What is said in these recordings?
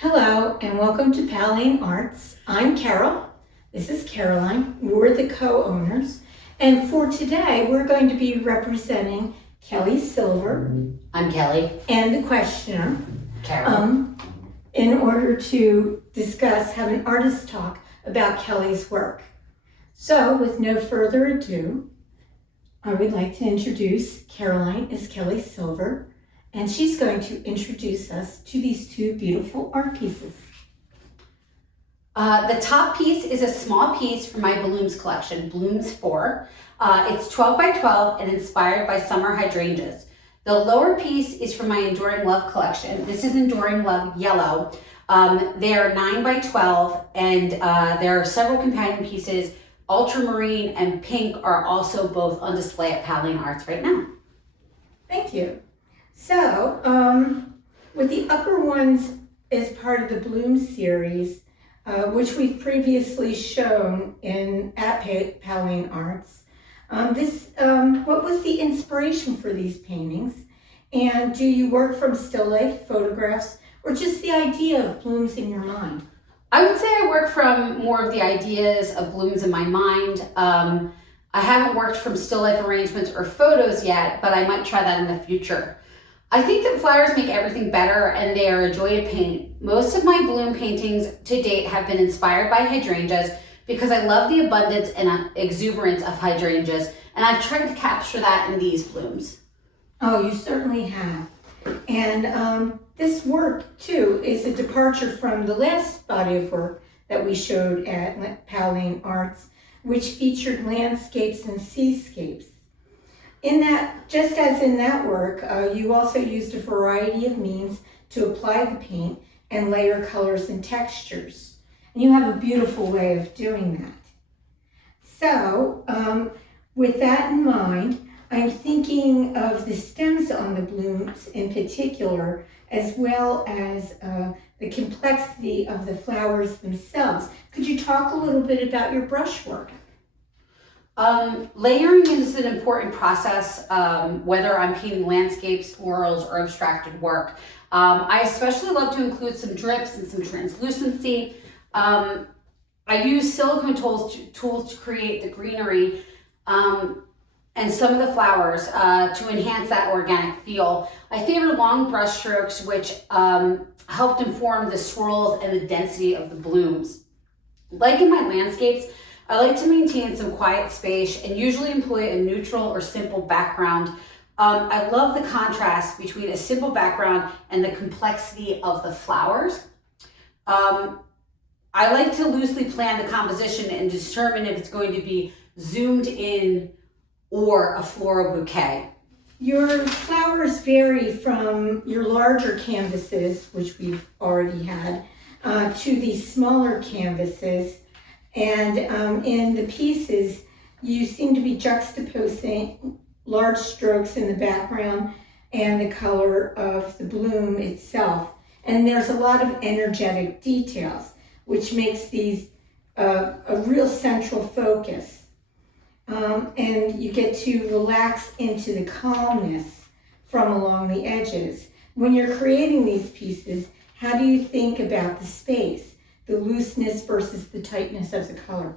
Hello and welcome to Powell Arts. I'm Carol. This is Caroline. We're the co-owners. And for today, we're going to be representing Kelly Silver. I'm Kelly. And the questioner. Carol. In order to discuss, have an artist talk about Kelly's work. So with no further ado, I would like to introduce Caroline as Kelly Silver. And she's going to introduce us to these two beautiful art pieces. The top piece is a small piece from my Blooms collection, Blooms 4. It's 12 by 12 and inspired by summer hydrangeas. The lower piece is from my Enduring Love collection. This is Enduring Love Yellow. They are 9 by 12 and there are several companion pieces. Ultramarine and Pink are also both on display at Powell Arts right now. Thank you. So, with the upper ones as part of the Bloom series, which we've previously shown at Powell Arts, what was the inspiration for these paintings? And do you work from still life photographs or just the idea of blooms in your mind? I would say I work from more of the ideas of blooms in my mind. I haven't worked from still life arrangements or photos yet, but I might try that in the future. I think that flowers make everything better and they are a joy to paint. Most of my bloom paintings to date have been inspired by hydrangeas because I love the abundance and exuberance of hydrangeas, and I've tried to capture that in these blooms. Oh, you certainly have. And this work, too, is a departure from the last body of work that we showed at Powell Arts, which featured landscapes and seascapes. In that, just as in that work, you also used a variety of means to apply the paint and layer colors and textures. And you have a beautiful way of doing that. So, with that in mind, I'm thinking of the stems on the blooms in particular, as well as the complexity of the flowers themselves. Could you talk a little bit about your brushwork? Layering is an important process, whether I'm painting landscapes, florals, or abstracted work. I especially love to include some drips and some translucency. I use silicone tools to create the greenery and some of the flowers to enhance that organic feel. I favor long brush strokes, which helped inform the swirls and the density of the blooms. Like in my landscapes, I like to maintain some quiet space and usually employ a neutral or simple background. I love the contrast between a simple background and the complexity of the flowers. I like to loosely plan the composition and determine if it's going to be zoomed in or a floral bouquet. Your flowers vary from your larger canvases, which we've already had, to these smaller canvases. And in the pieces, you seem to be juxtaposing large strokes in the background and the color of the bloom itself. And there's a lot of energetic details, which makes these a real central focus. And you get to relax into the calmness from along the edges. When you're creating these pieces, how do you think about the space? The looseness versus the tightness of the color?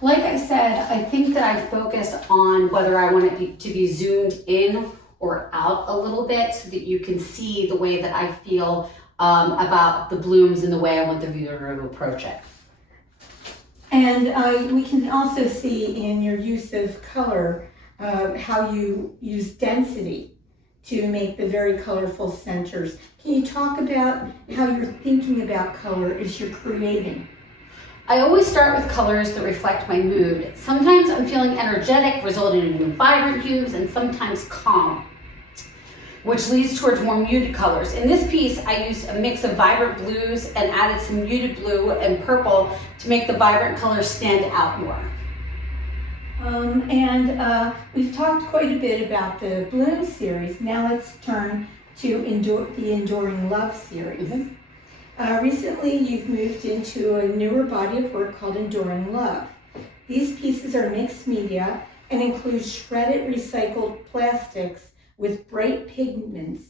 Like I said, I think that I focus on whether I want it to be zoomed in or out a little bit so that you can see the way that I feel about the blooms and the way I want the viewer to approach it. And we can also see in your use of color how you use density to make the very colorful centers. Can you talk about how you're thinking about color as you're creating? I always start with colors that reflect my mood. Sometimes I'm feeling energetic, resulting in vibrant hues, and sometimes calm, which leads towards more muted colors. In this piece, I used a mix of vibrant blues and added some muted blue and purple to make the vibrant colors stand out more. We've talked quite a bit about the Bloom series. Now let's turn to the Enduring Love series. Mm-hmm. Recently, you've moved into a newer body of work called Enduring Love. These pieces are mixed media and include shredded recycled plastics with bright pigments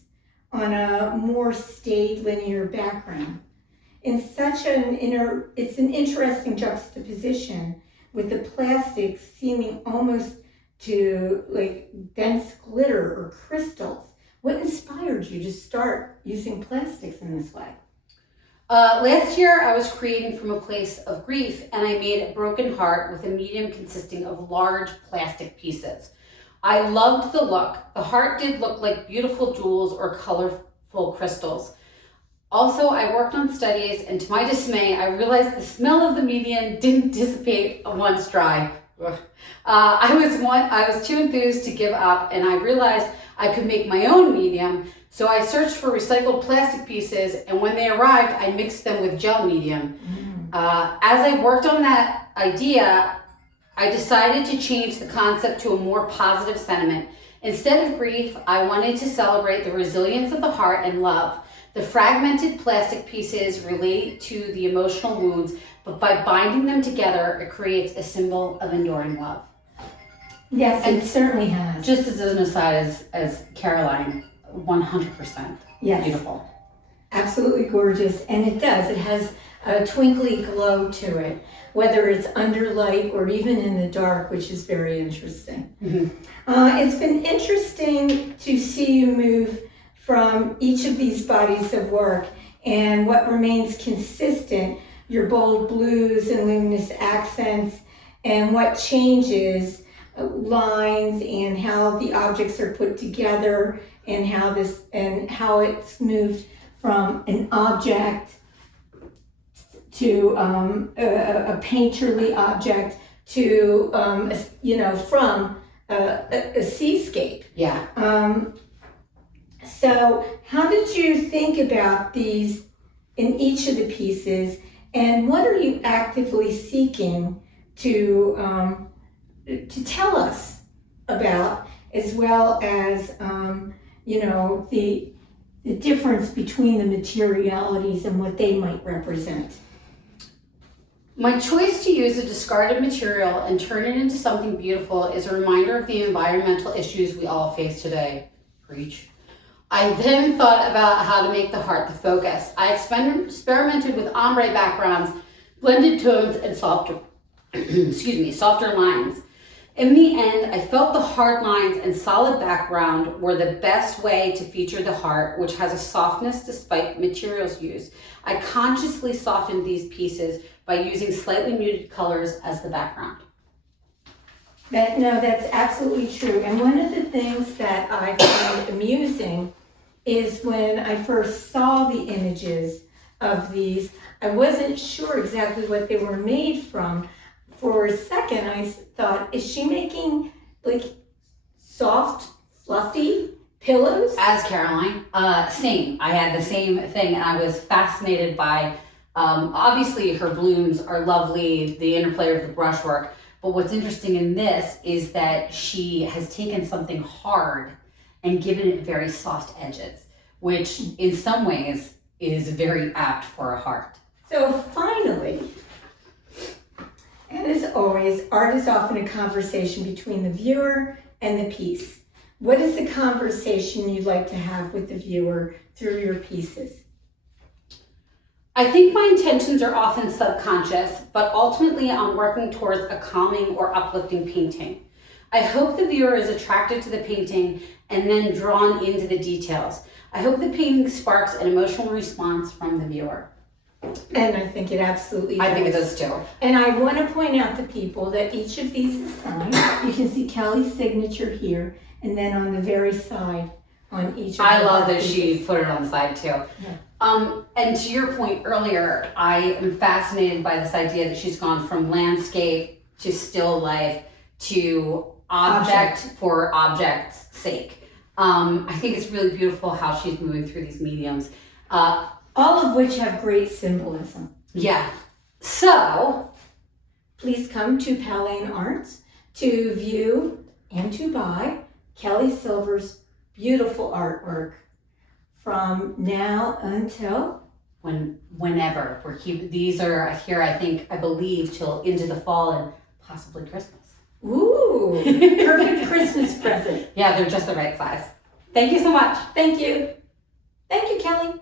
on a more staid linear background. in such it's an interesting juxtaposition with the plastics seeming almost to like dense glitter or crystals. What inspired you to start using plastics in this way? Last year, I was creating from a place of grief, and I made a broken heart with a medium consisting of large plastic pieces. I loved the look. The heart did look like beautiful jewels or colorful crystals. Also, I worked on studies, and to my dismay, I realized the smell of the medium didn't dissipate once dry. I was too enthused to give up, and I realized I could make my own medium. So I searched for recycled plastic pieces, and when they arrived, I mixed them with gel medium. As I worked on that idea, I decided to change the concept to a more positive sentiment. Instead of grief, I wanted to celebrate the resilience of the heart and love. The fragmented plastic pieces relate to the emotional wounds, but by binding them together, it creates a symbol of enduring love. Yes, and it certainly has. Just as an aside, as Caroline, 100% yes. Beautiful. Absolutely gorgeous, and it does. It has a twinkly glow to it, whether it's under light or even in the dark, which is very interesting. It's been interesting to see you move from each of these bodies of work, and what remains consistent, your bold blues and luminous accents, and what changes, lines and how the objects are put together, and how it's moved from an object to a painterly object to from a seascape. Yeah. So how did you think about these in each of the pieces, and what are you actively seeking to tell us about, as well as the difference between the materialities and what they might represent? My choice to use a discarded material and turn it into something beautiful is a reminder of the environmental issues we all face today. Preach. I then thought about how to make the heart the focus. I experimented with ombre backgrounds, blended tones, and softer lines. In the end, I felt the hard lines and solid background were the best way to feature the heart, which has a softness despite the materials used. I consciously softened these pieces by using slightly muted colors as the background. That's absolutely true. And one of the things that I found amusing is when I first saw the images of these, I wasn't sure exactly what they were made from. For a second, I thought, is she making like soft, fluffy pillows? As Caroline, same. I had the same thing, and I was fascinated by, obviously her blooms are lovely, the interplay of the brushwork, but what's interesting in this is that she has taken something hard and given it very soft edges, which in some ways is very apt for a heart. So finally, and as always, art is often a conversation between the viewer and the piece. What is the conversation you'd like to have with the viewer through your pieces? I think my intentions are often subconscious, but ultimately I'm working towards a calming or uplifting painting. I hope the viewer is attracted to the painting and then drawn into the details. I hope the painting sparks an emotional response from the viewer. And I think it absolutely does. I think it does too. And I want to point out to people that each of these is signed. You can see Kelly's signature here, and then on the very side on each of I love that pieces. she put it on the side too. Yeah. And to your point earlier, I am fascinated by this idea that she's gone from landscape to still life to object for object's sake. I think it's really beautiful how she's moving through these mediums. All of which have great symbolism. Yeah. So, please come to Powell Arts to view and to buy Kelly Silver's beautiful artwork from now until whenever these are here, I believe till into the fall and possibly Christmas. Ooh, perfect Christmas present. Yeah, they're just the right size. Thank you so much. Thank you. Thank you, Kelly.